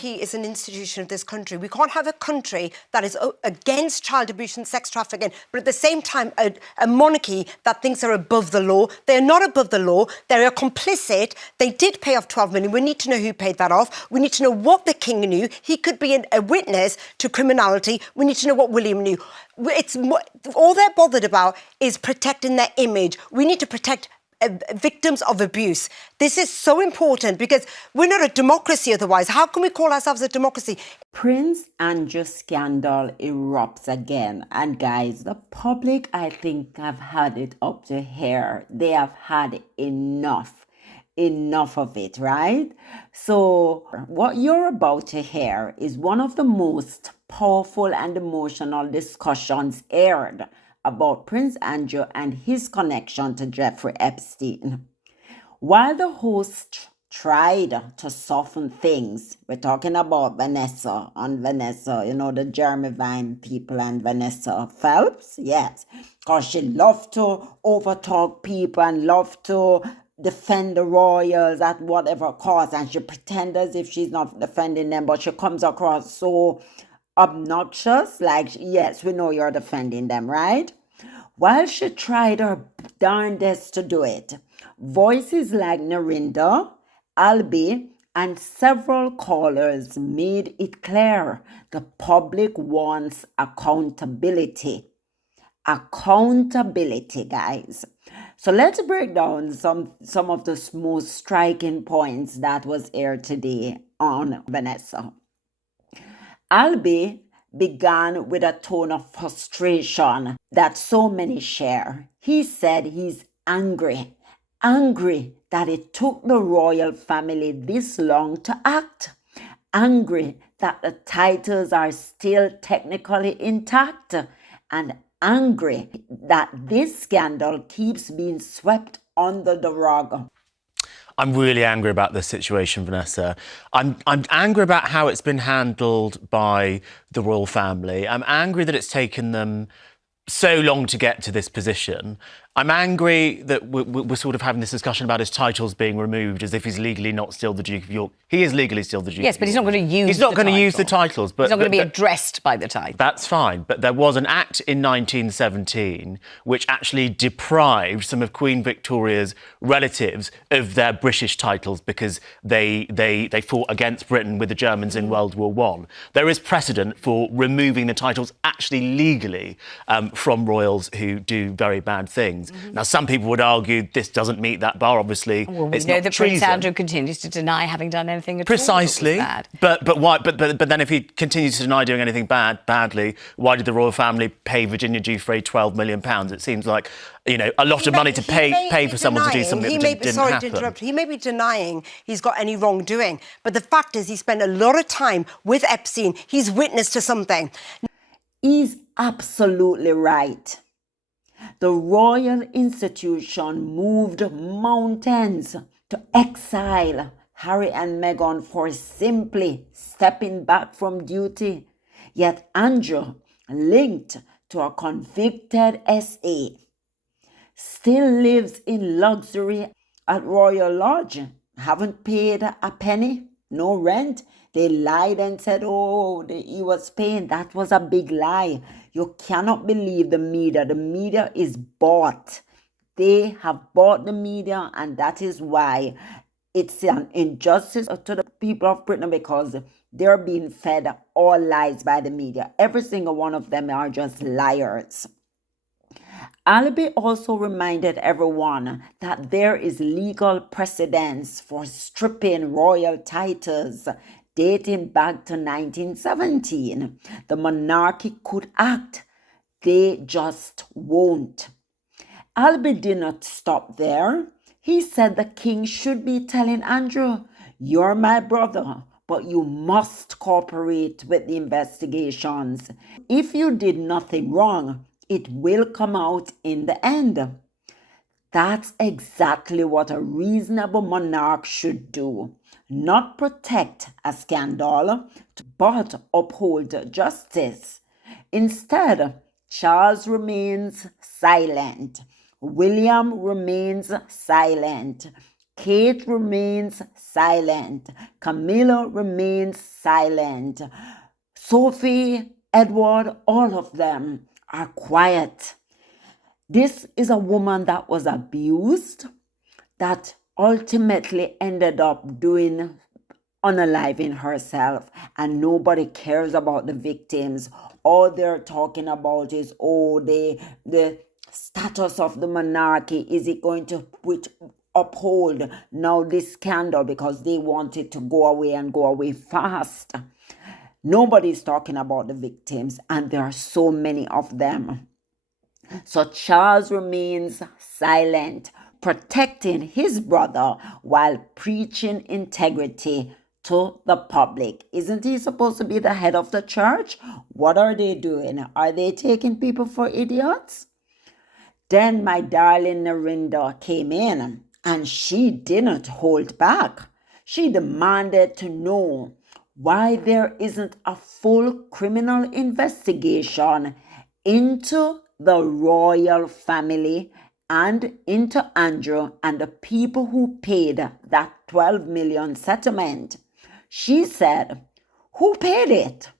monarchy is an institution of this country. We can't have a country that is against child abuse and sex trafficking, but at the same time, a monarchy that thinks they're above the law. They're not above the law. They are complicit. They did pay off 12 million. We need to know who paid that off. We need to know what the king knew. He could be a witness to criminality. We need to know what William knew. All they're bothered about is protecting their image. We need to protect victims of abuse. This is so important because we're not a democracy otherwise. How can we call ourselves a democracy? Prince Andrew scandal erupts again. And guys, the public, I think, have had it up to here. They have had enough of it, right? So what you're about to hear is one of the most powerful and emotional discussions aired about Prince Andrew and his connection to Jeffrey Epstein. While the host tried to soften things, we're talking about Vanessa, the Jeremy Vine people and Vanessa Phelps, yes, because she loved to overtalk people and loved to defend the royals at whatever cost, and she pretends as if she's not defending them, but she comes across so obnoxious, like, yes, we know you're defending them, right? While she tried her darndest to do it, voices like Narinda, Albi, and several callers made it clear the public wants accountability. Accountability, guys. So let's break down some of the most striking points that was aired today on Vanessa. Albi began with a tone of frustration that so many share. He said he's angry that it took the royal family this long to act, angry that the titles are still technically intact, and angry that this scandal keeps being swept under the rug. I'm really angry about this situation, Vanessa. I'm angry about how it's been handled by the royal family. I'm angry that it's taken them so long to get to this position. I'm angry that we're sort of having this discussion about his titles being removed as if he's legally not still the Duke of York. He is legally still the Duke of York. Yes, but he's not going to use He's not going to use the titles. But he's not going to be addressed by the title. That's fine. But there was an act in 1917 which actually deprived some of Queen Victoria's relatives of their British titles because they fought against Britain with the Germans in World War I. There is precedent for removing the titles actually legally from royals who do very bad things. Now, some people would argue this doesn't meet that bar. Obviously, well, we it's know not that treason. Prince Andrew continues to deny having done anything at Precisely. all. Precisely. But why? But then, if he continues to deny doing anything badly, why did the royal family pay Virginia Giuffre £12 million? It seems like a lot of money to pay for someone to do something that didn't happen. Sorry to interrupt. He may be denying he's got any wrongdoing, but the fact is he spent a lot of time with Epstein. He's witness to something. He's absolutely right. The royal institution moved mountains to exile Harry and Meghan for simply stepping back from duty. Yet Andrew, linked to a convicted SA, still lives in luxury at Royal Lodge. Haven't paid a penny, no rent. They lied and said, he was paying. That was a big lie. You cannot believe the media. The media is bought. They have bought the media, and that is why it's an injustice to the people of Britain, because they're being fed all lies by the media. Every single one of them are just liars. Albi also reminded everyone that there is legal precedence for stripping royal titles dating back to 1917. The monarchy could act. They just won't. Albi did not stop there. He said the king should be telling Andrew, you're my brother, but you must cooperate with the investigations. If you did nothing wrong, it will come out in the end. That's exactly what a reasonable monarch should do. Not protect a scandal, but uphold justice. Instead, Charles remains silent. William remains silent. Kate remains silent. Camilla remains silent. Sophie, Edward, all of them are quiet. This is a woman that was abused, that ultimately ended up doing unaliving herself, and nobody cares about the victims. All they're talking about is, oh, the status of the monarchy, is it going to uphold now this scandal, because they want it to go away and go away fast. Nobody's talking about the victims, and there are so many of them. So Charles remains silent, protecting his brother while preaching integrity to the public. Isn't he supposed to be the head of the church? What are they doing? Are they taking people for idiots? Then my darling Narinda came in, and she didn't hold back. She demanded to know why there isn't a full criminal investigation into the royal family and into Andrew and the people who paid that 12 million settlement. She said, who paid it?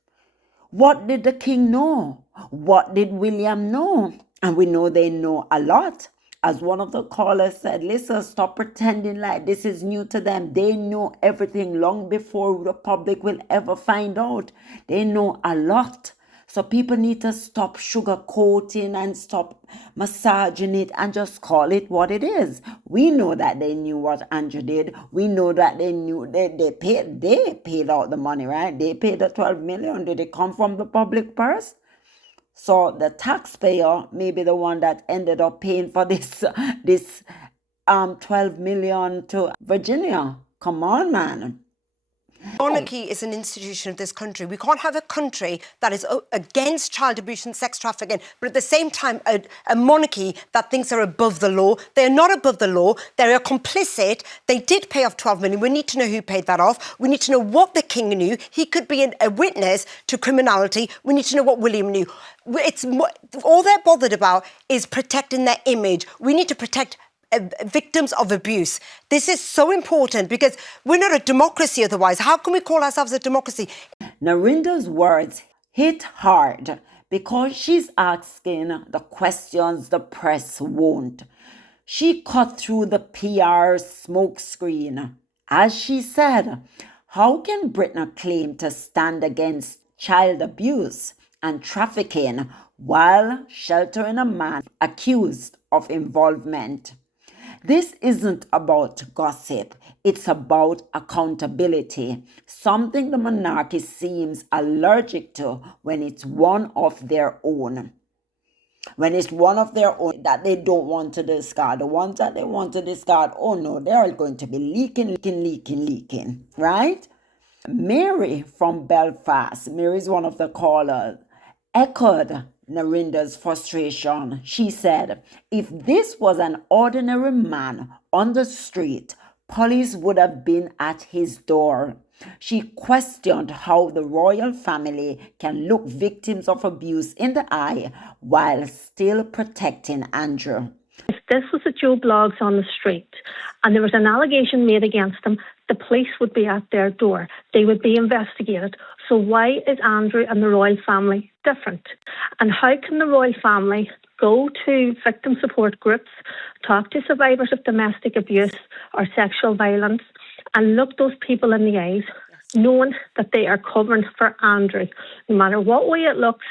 What did the king know? What did William know? And we know they know a lot. As one of the callers said, listen, stop pretending like this is new to them. They know everything long before the public will ever find out. They know a lot. So people need to stop sugarcoating and stop massaging it and just call it what it is. We know that they knew what Andrew did. We know that they knew they paid out the money, right? They paid the 12 million. Did it come from the public purse? So the taxpayer may be the one that ended up paying for this 12 million to Virginia. Come on, man. Monarchy is an institution of this country. We can't have a country that is against child abuse and sex trafficking, but at the same time, a monarchy that thinks they're above the law. They're not above the law. They're complicit. They did pay off 12 million. We need to know who paid that off. We need to know what the king knew. He could be a witness to criminality. We need to know what William knew. All they're bothered about is protecting their image. We need to protect victims of abuse. This is so important because we're not a democracy otherwise. How can we call ourselves a democracy? Narinda's words hit hard because she's asking the questions the press won't. She cut through the PR smokescreen. As she said, how can Britain claim to stand against child abuse and trafficking while sheltering a man accused of involvement? This isn't about gossip. It's about accountability, something the monarchy seems allergic to when it's one of their own. When it's one of their own that they don't want to discard, the ones that they want to discard, oh no, they're going to be leaking, right? Mary from Belfast, Mary's one of the callers, echoed Narinda's frustration. She said, if this was an ordinary man on the street, police would have been at his door. She questioned how the royal family can look victims of abuse in the eye while still protecting Andrew. If this was a Joe Bloggs on the street and there was an allegation made against them, the police would be at their door. They would be investigated. So why is Andrew and the royal family different? And how can the royal family go to victim support groups, talk to survivors of domestic abuse or sexual violence, and look those people in the eyes, knowing that they are covering for Andrew? No matter what way it looks,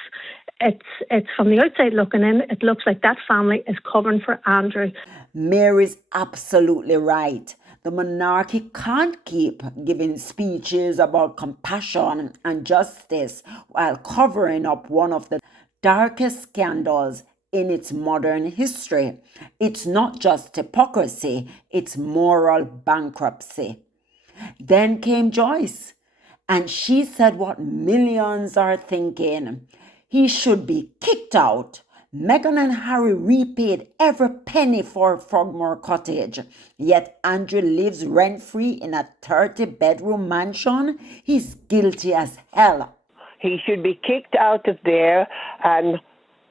it's from the outside looking in, it looks like that family is covering for Andrew. Mary's absolutely right. The monarchy can't keep giving speeches about compassion and justice while covering up one of the darkest scandals in its modern history. It's not just hypocrisy, it's moral bankruptcy. Then came Joyce, and she said what millions are thinking. He should be kicked out. Meghan and Harry repaid every penny for Frogmore Cottage, yet Andrew lives rent-free in a 30-bedroom mansion. He's guilty as hell. He should be kicked out of there and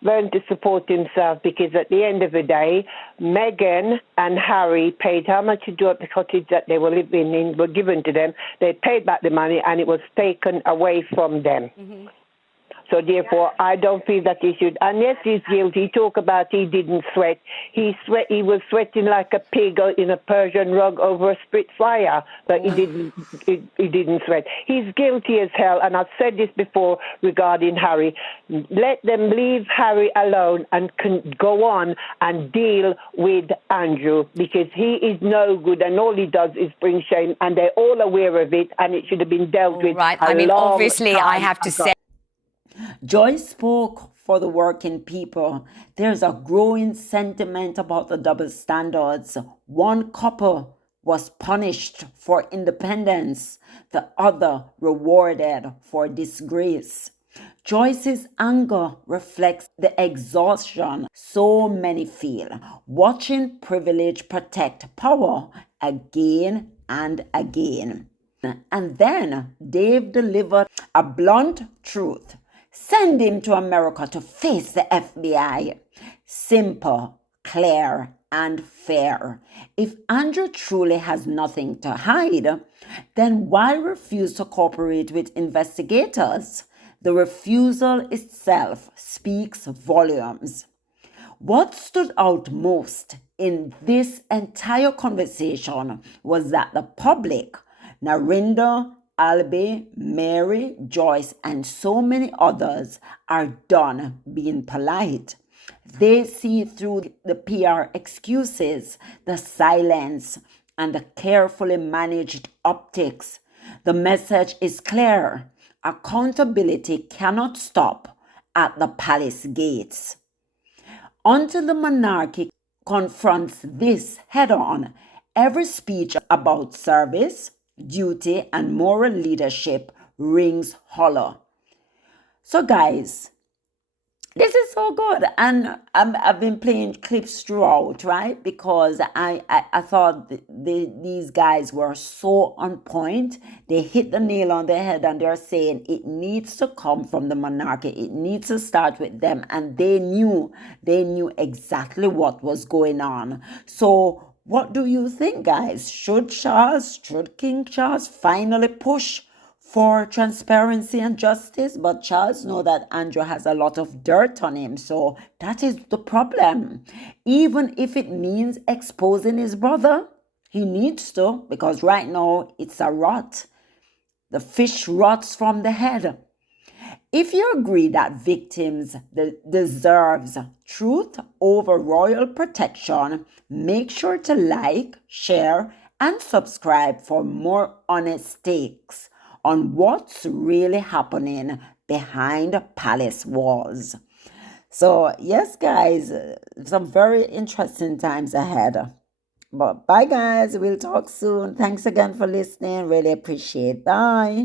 learn to support himself, because at the end of the day, Meghan and Harry paid how much to do up the cottage that they were living in, were given to them. They paid back the money and it was taken away from them. So therefore, I don't feel that he should. And yes, he's guilty. He talk about he didn't sweat. He was sweating like a pig in a Persian rug over a spit fire, but he didn't. He didn't sweat. He's guilty as hell. And I've said this before regarding Harry. Let them leave Harry alone and can go on and deal with Andrew, because he is no good, and all he does is bring shame. And they're all aware of it, and it should have been dealt with. Right. I I mean, long obviously, I time have to ago. say. Joyce spoke for the working people. There's a growing sentiment about the double standards. One couple was punished for independence, the other rewarded for disgrace. Joyce's anger reflects the exhaustion so many feel, watching privilege protect power again and again. And then Dave delivered a blunt truth. Send him to America to face the FBI. Simple, clear, and fair. If Andrew truly has nothing to hide, then why refuse to cooperate with investigators? The refusal itself speaks volumes. What stood out most in this entire conversation was that the public, Narinder, Albie, Mary, Joyce, and so many others, are done being polite. They see through the PR excuses, the silence, and the carefully managed optics. The message is clear. Accountability cannot stop at the palace gates. Until the monarchy confronts this head on, every speech about service, duty, and moral leadership rings hollow. So guys, this is so good, and I've been playing clips throughout, right? Because I thought these guys were so on point. They hit the nail on the head, and they're saying it needs to come from the monarchy. It needs to start with them, and they knew exactly what was going on. So what do you think, guys? Should King Charles finally push for transparency and justice? But Charles knows that Andrew has a lot of dirt on him, so that is the problem. Even if it means exposing his brother, he needs to, because right now it's a rot. The fish rots from the head. If you agree that victims deserves truth over royal protection, make sure to like, share, and subscribe for more honest takes on what's really happening behind palace walls. So yes, guys, some very interesting times ahead. But bye, guys. We'll talk soon. Thanks again for listening. Really appreciate it. Bye.